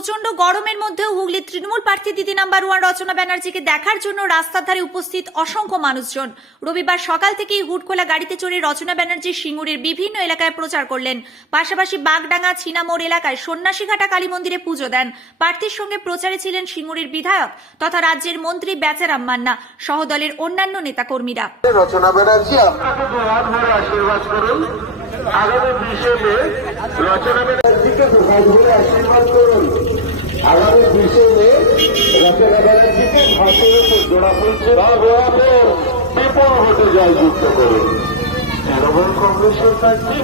প্রচণ্ড গরমের মধ্যেও হুগলির তৃণমূল প্রার্থী দিদি নাম্বার ওয়ান রচনা ব্যানার্জিকে দেখার জন্য রাস্তার ধারে উপস্থিত অসংখ্য মানুষজন। রবিবার সকাল থেকেই হুটখোলা গাড়িতে চড়ে রচনা ব্যানার্জি সিঙ্গুরের বিভিন্ন এলাকায় প্রচার করলেন। পাশাপাশি বাগডাঙ্গা ছিনামোড় এলাকায় সন্ন্যাসীঘাটা কালী মন্দিরে পুজো দেন। প্রার্থীর সঙ্গে প্রচারে ছিলেন সিঙ্গুরের বিধায়ক তথা রাজ্যের মন্ত্রী বেচারাম মান্না সহ দলের অন্যান্য নেতাকর্মীরা। রচনা ব্যানার্জি আশীর্বাদ করুন আগামী বিশে মে রচনা ব্যানার্জিকে হাত ভরে আশীর্বাদ করুন। আগামী বিশে মে রচনা ব্যানার্জিকে ঘাটের উপর জোড়া ফুলছে বা গোড়া ফুল বিপুল ভোটে জয়যুক্ত করুন তৃণমূল কংগ্রেসের প্রার্থী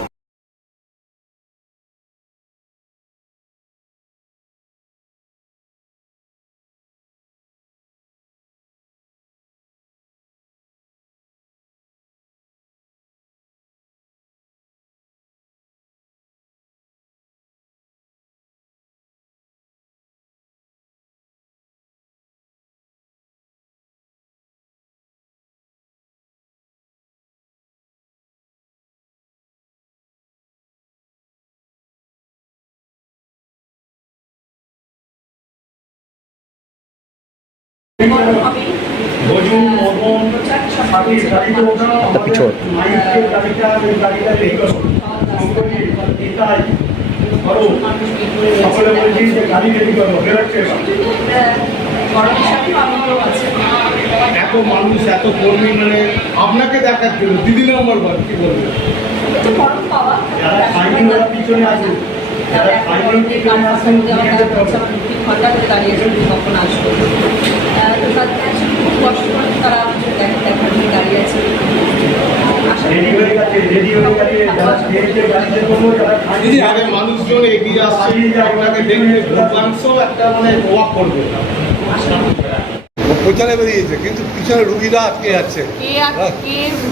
করো বেরোচ্ছে এত মানুষ এত কর্মী মানে আপনাকে দেখার জন্য দিদি নম্বর বল কি বলবেন যারা সাইকেল পিছনে আছে যারা সাইকেল পিছনে আছেন নিজেদের কথা। রেডি হয়ে হয়ে দিদি আরে মানুষজন এগিয়ে আসছে আপনাকে দেখলে ভোটাংশ একটা মানে অবাক করবে। প্রচারে বেরিয়েছে কিন্তু পিছনে রুগীরা আটকে যাচ্ছে।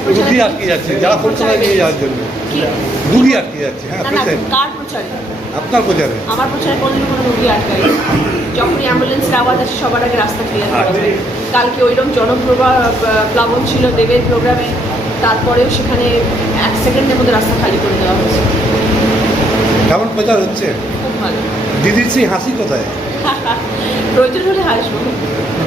রুগী আটকে যাচ্ছে যারা পরিচালনা নিয়ে যাওয়ার জন্য রুগী আটকে যাচ্ছে হ্যাঁ আপনার প্রচারে? আমার প্রচারে কোনদিন কোনো রুগী আটকায়। যখনই অ্যাম্বুলেন্সের আওয়াজ আসে সবার আগে রাস্তা ক্লিয়ার করা হয় কালকে ওইরকম জনপ্রভা প্লাবন ছিল দেবের প্রোগ্রামে তারপরেও সেখানে এক সেকেন্ডের মধ্যে রাস্তা খালি করে দেওয়া হয়েছে। কেমন প্রচার হচ্ছে? খুব ভালো। দিদির সেই হাসি কোথায়? প্রয়োজন হলে হাসবো।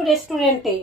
রেস্টুরেন্টে